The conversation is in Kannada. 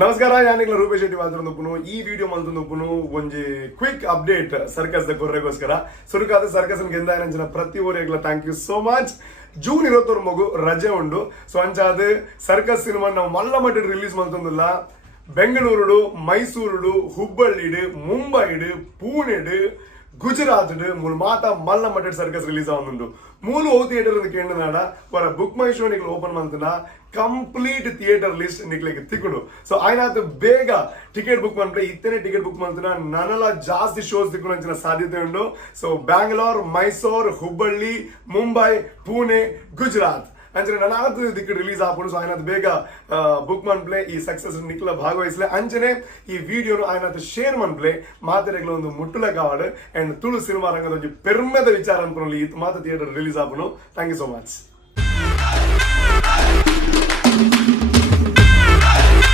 ನಮಸ್ಕಾರ ಯಾನಿಗ್ಲ ರೂಪೇಶ್ ಶೆಟ್ಟಿ ಮಾತಾಡೋನು ಈ ವಿಡಿಯೋ ಮಲ್ತೊಂದು ಒಂಜಿ ಕ್ವಿಕ್ ಅಪ್ಡೇಟ್ ಸರ್ಕಸ್ ದ ಕೊರ್ರೆಗೋಸ್ಕರ ಸುರುಕಾದ ಸರ್ಕಸ್ ಗೆಂದಾಯನಂಚಿನ ಪ್ರತಿ ಓರಿಯಾಗ್ಲ thank you so much. June 21 ಮಗು ರಜೆ ಉಂಡು. ಸೊ ಅಂಚಾದ ಸರ್ಕಸ್ ಸಿನಿಮಾ ನಾವು ಮಲ್ಲ ಮಟ್ಟಿಡ್ ರಿಲೀಸ್ ಮಲ್ತೊಂದಿಲ್ಲ. ಬೆಂಗಳೂರು, ಮೈಸೂರು, ಹುಬ್ಬಳ್ಳಿ, ಮುಂಬೈ, ಪುಣೆ, ಗುಜರಾತ್ ಮೂಲು ಮಾತ ಮಲ್ಲ ಮಟ್ಟೆಡ್ ಸರ್ಕಸ್ ರಿಲೀಸ್ ಆಗುಂಡು. ಮೂಲು ಓ ಥಿಯೇಟರ್ ಕೇಂದ್ರ ವರ ಬುಕ್ ಮೈ ಶೋ ನಿಕ್ಲು ಓಪನ್ ಮಂತನ ಕಂಪ್ಲೀಟ್ ಥಿಯೇಟರ್ ಲಿಸ್ಟ್ ನಿಕ್ಲಿಗೆ ತಿಕ್ಕುಡು. ಸೊ ಆಯ್ನಾತ್ ಬೇಗ ಟಿಕೆಟ್ ಬುಕ್ ಮಾಡ್ರೆ ಇತ್ತನೇ ಟಿಕೆಟ್ ಬುಕ್ ಮಾಡ್ತಾನ ನನಲ ಜಾಸ್ತಿ ಶೋಸ್ ತಿಕ್ಕೊಂಡು ಸಾಧ್ಯತೆ ಉಂಡು. ಸೊ ಬ್ಯಾಂಗ್ಳೂರ್, ಮೈಸೂರು, ಹುಬ್ಬಳ್ಳಿ, ಮುಂಬೈ, ಪುಣೆ, ಗುಜರಾತ್ ಅಂಚನೆ ನನಾತ್ ದಿಕ್ಕು ರಿಲೀಸ್ ಆಪುಂಡು. ಸೊ ಆಯ್ನಾತ್ ಬೇಗ ಬುಕ್ ಮನ್ಪ್ಲೆ ಈ ಸಕ್ಸಸ್ ನಿಕ್ಲ ಭಾಗವಹಿಸ್ಲೆ ಅಂಚನೆ ಈ ವಿಡಿಯೋನು ಆಯ್ನಾತ್ ಶೇರ್ ಮನ್ಪ್ಲೆ ಮಾತೆರೆಗ್ಲ ಒಂದು ಮುಟ್ಟುಲ ಕಾವಾಡು ಅಂಡ್ ತುಳು ಸಿನಿಮಾ ರಂಗದ ಒಂದು ಪೆರ್ಮೆದ ವಿಚಾರ ಅನ್ಕೊಂಡು ಈ ಮಾತ ಥಿಯೇಟರ್ ರಿಲೀಸ್ ಆಪುನು. Thank you so much.